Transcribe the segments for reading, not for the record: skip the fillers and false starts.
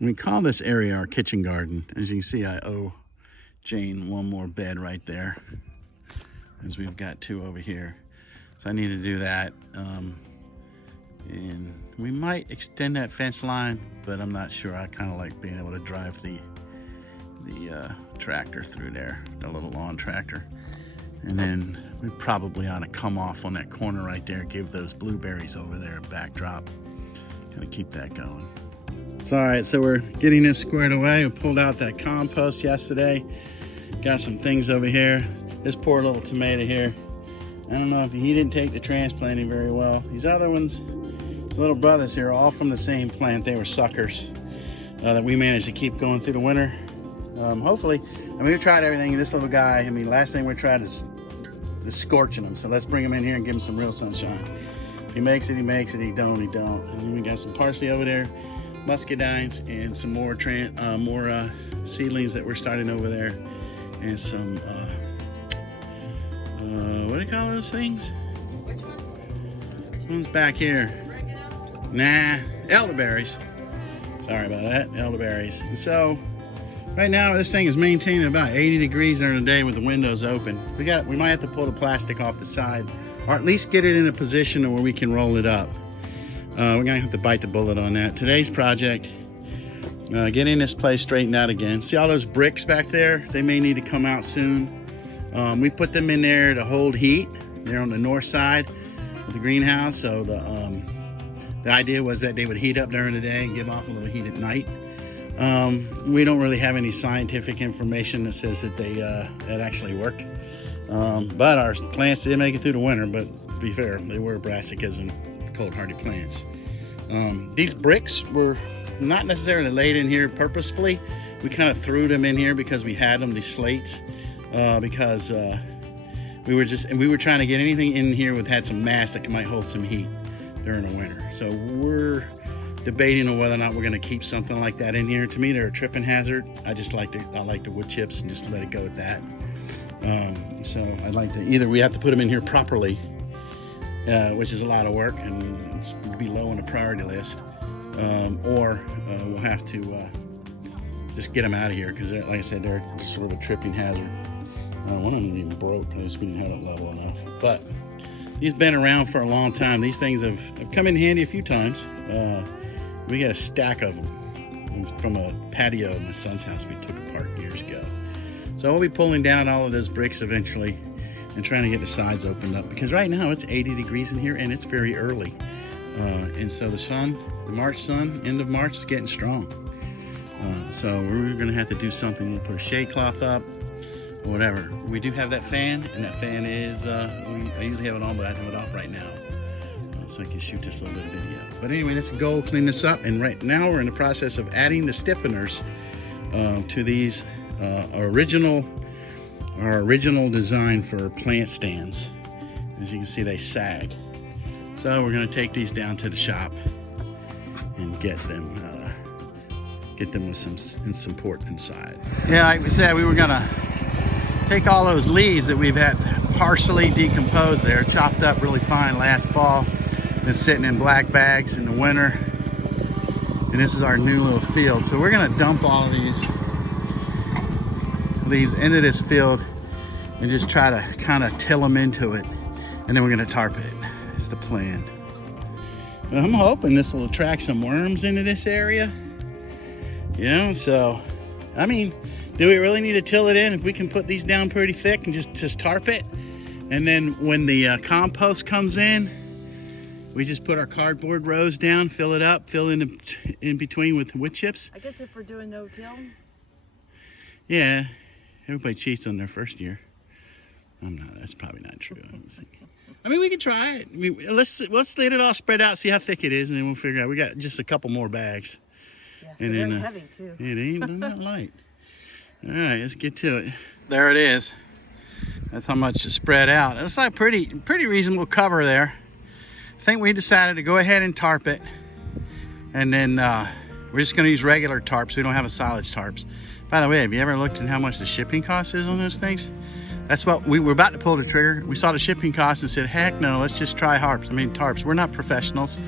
We call this area our kitchen garden. As you can see, I owe Jane one more bed right there, as we've got two over here. So I need to do that. And we might extend that fence line, but I'm not sure. I kind of like being able to drive the tractor through there, the little lawn tractor. And then we probably ought to come off on that corner right there, give those blueberries over there a backdrop. Kind of keep that going. So, all right, so we're getting this squared away. We pulled out that compost yesterday. Got some things over here. This poor little tomato here. I don't know if he didn't take the transplanting very well. These other ones, his little brothers here, are all from the same plant. They were suckers that we managed to keep going through the winter. Hopefully, I mean, we've tried everything. This little guy, I mean, last thing we tried is scorching him. So let's bring him in here and give him some real sunshine. He makes it, he makes it. He don't, he don't. And then we got some parsley over there, muscadines, and some more seedlings that we're starting over there, and some what do you call those things? Which ones? This one's back here. Nah, elderberries. Sorry about that, elderberries. And so right now this thing is maintaining about 80 degrees during the day with the windows open. We might have to pull the plastic off the side, or at least get it in a position where we can roll it up. We're gonna have to bite the bullet on that. Today's project, getting this place straightened out again. See all those bricks back there? They may need to come out soon. We put them in there to hold heat. They're on the north side of the greenhouse, so the idea was that they would heat up during the day and give off a little heat at night. We don't really have any scientific information that says that that actually worked. But our plants did make it through the winter, but to be fair, they were brassicas and cold hardy plants. These bricks were not necessarily laid in here purposefully. We kind of threw them in here because we had them, these slates, because we were trying to get anything in here that had some mass that might hold some heat during the winter. So we're debating on whether or not we're going to keep something like that in here. To me, they're a tripping hazard. I like the wood chips and just let it go at that. So I'd like to, either we have to put them in here properly, which is a lot of work and it's be low on the priority list, or we'll have to just get them out of here because, like I said, they're just sort of a tripping hazard. One of them even broke because we didn't have it level enough. But these been around for a long time. These things have come in handy a few times. We got a stack of them from a patio in my son's house we took apart years ago. So we'll be pulling down all of those bricks eventually and trying to get the sides opened up, because right now it's 80 degrees in here and it's very early. And so the March sun, end of March, is getting strong. So we're gonna have to do something. We'll put a shade cloth up or whatever. We do have that fan, and that fan is, I usually have it on, but I have it off right now. So I can shoot this little bit of video. But anyway, let's go clean this up. And right now we're in the process of adding the stiffeners to these our original design for plant stands. As you can see, they sag. So we're gonna take these down to the shop and get them with some support inside. Yeah, like we said, we were gonna take all those leaves that we've had partially decomposed there, chopped up really fine last fall. Been sitting in black bags in the winter. And this is our new little field. So we're gonna dump all of these into this field and just try to kind of till them into it. And then we're gonna tarp it. It's the plan. Well, I'm hoping this will attract some worms into this area. You know, so, I mean, do we really need to till it in if we can put these down pretty thick and just tarp it? And then when the compost comes in, we just put our cardboard rows down, fill it up, fill in between with wood chips. I guess if we're doing no-till. Yeah, everybody cheats on their first year. I'm not. That's probably not true. I mean, we can try it. I mean, let's let it all spread out, see how thick it is, and then we'll figure out. We got just a couple more bags. Yeah, so and they're then, heavy too. It ain't not light. All right, let's get to it. There it is. That's how much is spread out. It's like pretty reasonable cover there. I think we decided to go ahead and tarp it, and then we're just going to use regular tarps. We don't have a silage tarps. By the way, have you ever looked at how much the shipping cost is on those things? That's what we were about to pull the trigger. We saw the shipping cost and said, heck no, let's just try tarps. We're not professionals.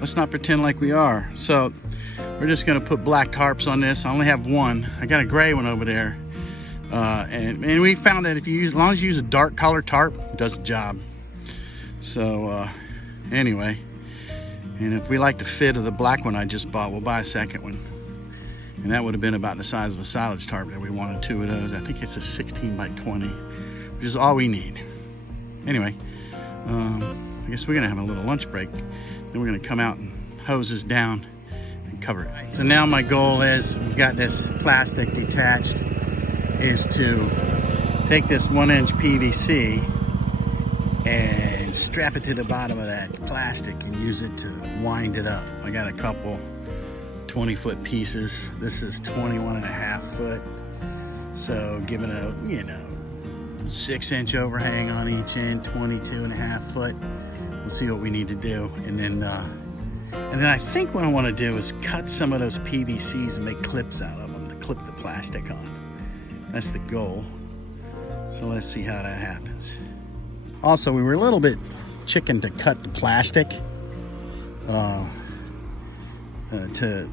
Let's not pretend like we are. So we're just gonna put black tarps on this. I only have one. I got a gray one over there. And we found that if you use, as long as you use a dark color tarp, it does the job. So anyway, and if we like the fit of the black one I just bought, we'll buy a second one. And that would have been about the size of a silage tarp that we wanted 2 of those. I think it's a 16 by 20, which is all we need. Anyway, I guess we're gonna have a little lunch break. Then we're gonna come out and hose this down and cover it. So now my goal is, we've got this plastic detached, is to take this 1-inch PVC and strap it to the bottom of that plastic and use it to wind it up. I got a couple 20-foot pieces. This is 21.5 foot. So giving a, 6-inch overhang on each end, 22.5 foot. We'll see what we need to do. And then I think what I want to do is cut some of those PVCs and make clips out of them to clip the plastic on. That's the goal. So let's see how that happens. Also, we were a little bit chicken to cut the plastic to,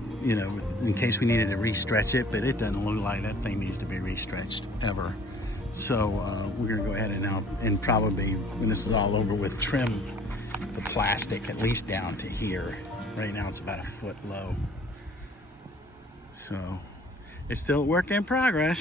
in case we needed to re-stretch it, but it doesn't look like that thing needs to be re-stretched ever. So we're gonna go ahead and probably, when this is all over with, trim the plastic at least down to here. Right now it's about 1 foot low. So it's still a work in progress.